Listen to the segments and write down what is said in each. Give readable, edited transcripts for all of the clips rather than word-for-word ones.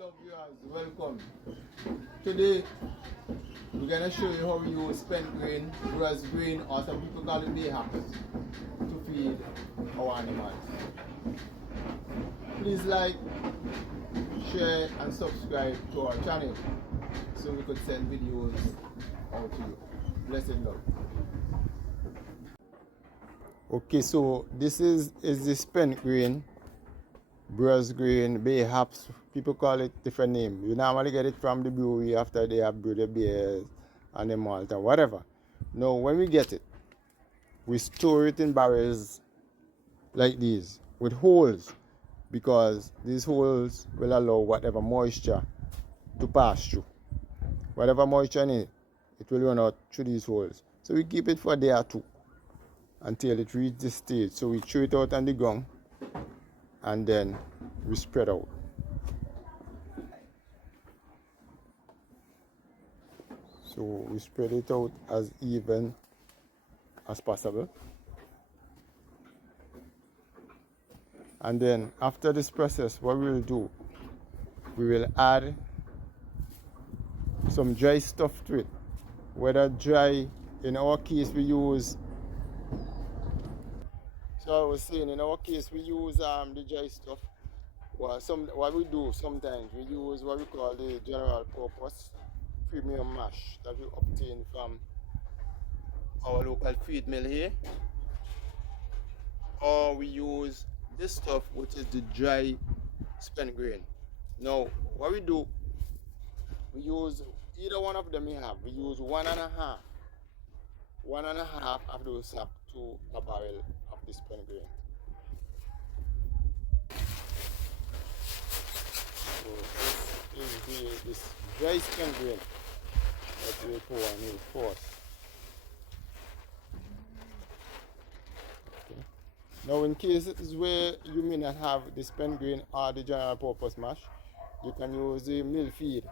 love viewers, welcome. Today we're gonna show you how we use spent grain, grass grain, or some people call it bayhap, to feed our animals. Please like, share and subscribe to our channel so we could send videos out to you. Blessed love. Okay, so this is the spent grain, grass grain, bayhaps. People call it different name. You normally get it from the brewery after they have brewed the beers and the malt or whatever. Now, when we get it, we store it in barrels like these with holes, because these holes will allow whatever moisture to pass through. Whatever moisture in it, it will run out through these holes. So we keep it for a day or two until it reaches this stage. So we throw it out on the ground and then we spread out. So we spread it out as even as possible. And then after this process, what we will do, we will add some dry stuff to it. Whether dry, in our case we use, so I was saying, in our case we use the dry stuff. Well, what we do sometimes, we use what we call the general purpose premium mash that we obtain from our local feed mill here, or we use this stuff, which is the dry spent grain. Now what we do, we use either one of them. We use one and a half of those sack to a barrel of the spent grain. So this is this dry spent grain that we pour and we force. Okay. Now in cases where you may not have the spent grain or the general purpose mash, you can use the mill feed,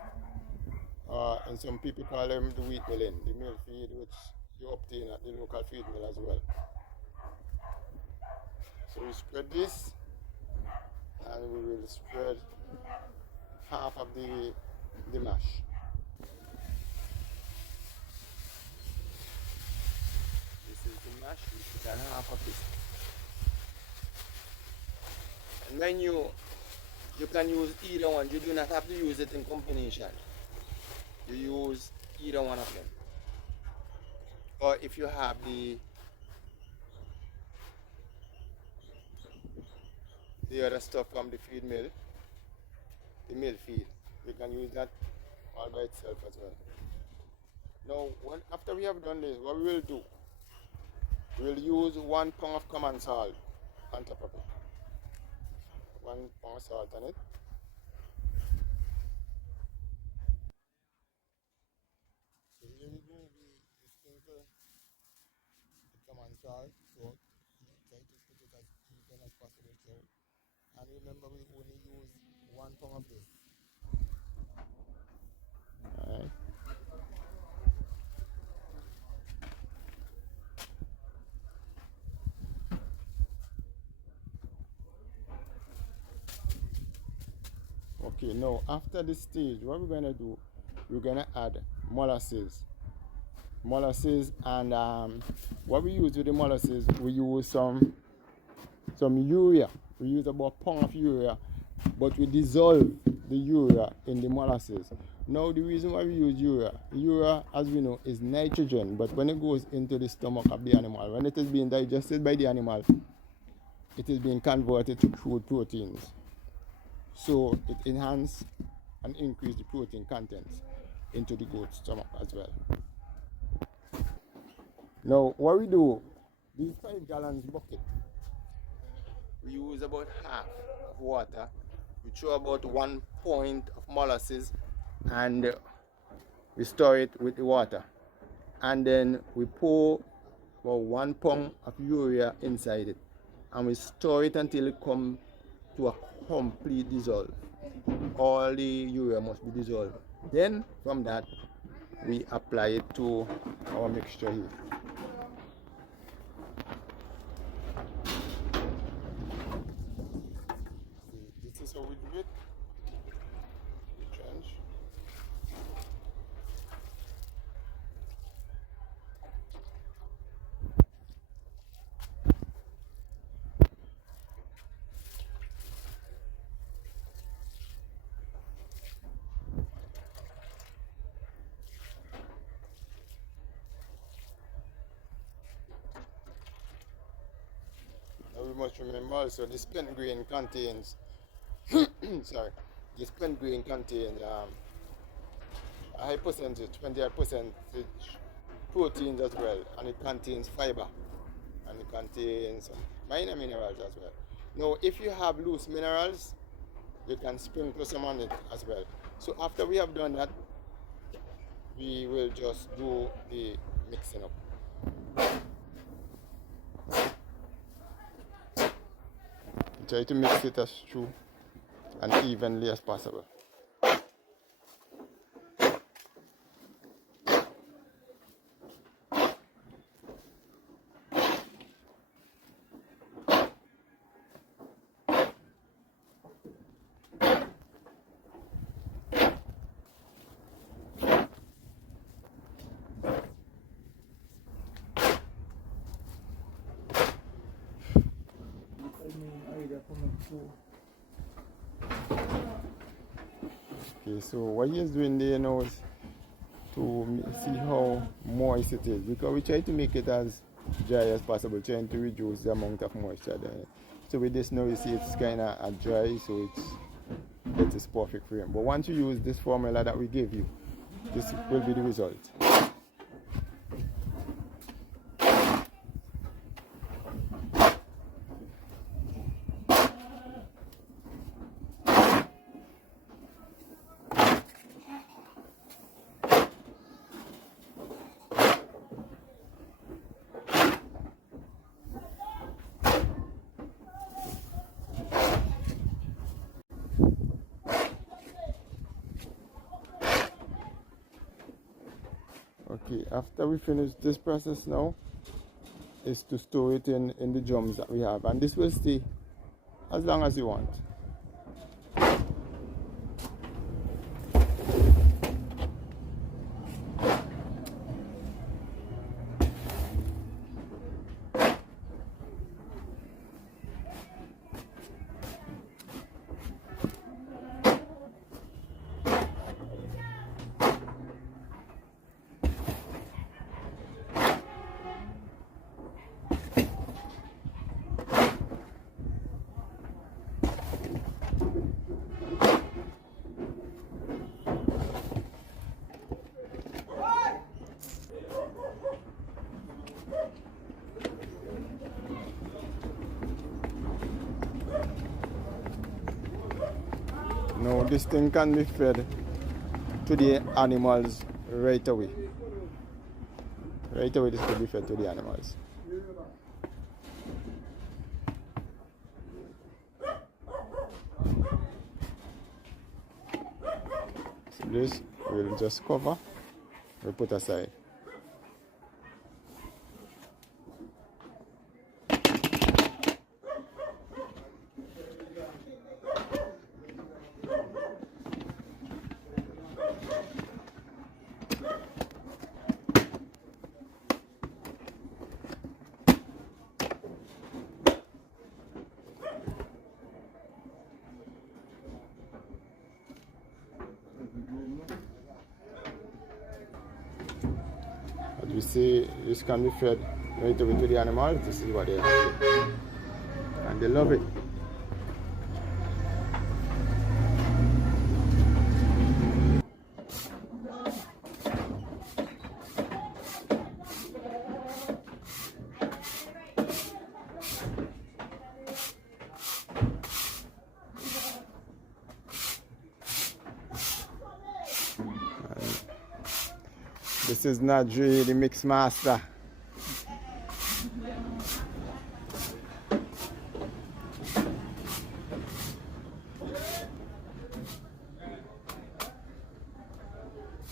and some people call them the wheat milling, the mill feed, which you obtain at the local feed mill as well. So we spread this, and we will spread half of the mash. This is the mash, we put on half of it. And when you can use either one, you do not have to use it in combination. You use either one of them. Or if you have the other stuff from the feed mill, the mill feed, you can use that all by itself as well. Now, after we have done this, what we will do, we'll use 1 pound of common salt on top of it. 1 pound of salt on it. So here we go, we sprinkle the common salt, so try to put it as even as possible throughout. And remember, we only use 1 pound of this. Alright. Okay, now after this stage, what we're gonna do, we're gonna add molasses. And what we use with the molasses, we use some urea. We use about a pound of urea, but we dissolve the urea in the molasses. Now the reason why we use urea, as we know, is nitrogen, but when it goes into the stomach of the animal, when it is being digested by the animal, it is being converted to crude proteins. So it enhances and increases the protein contents into the goat's stomach as well. Now what we do, this 5 gallons bucket, we use about half of water. We throw about 1 point of molasses and we store it with the water. And then we pour about 1 pound of urea inside it. And we store it until it comes to a complete dissolve. All the urea must be dissolved. Then from that, we apply it to our mixture here. This is how we do it. Now we must remember also this spent grain contains sorry, this spent grain contains a high percentage, 28% proteins as well, and it contains fiber, and it contains minor minerals as well. Now, if you have loose minerals, you can sprinkle some on it as well. So after we have done that, we will just do the mixing up. Try to mix it as true and evenly as possible. Okay, so what he is doing there now is to see how moist it is, because we try to make it as dry as possible, trying to reduce the amount of moisture there. So with this now, you see it's kind of dry, so it is perfect for him. But once you use this formula that we gave you, this will be the result. Okay, after we finish this process now, is to store it in the drums that we have, and this will stay as long as you want. Now this thing can be fed to the animals right away. Right away this can be fed to the animals. So this we'll just cover, we put aside. As we see, this can be fed right away to the animals. This is what they have, and they love it. This is Nadri, the mix master.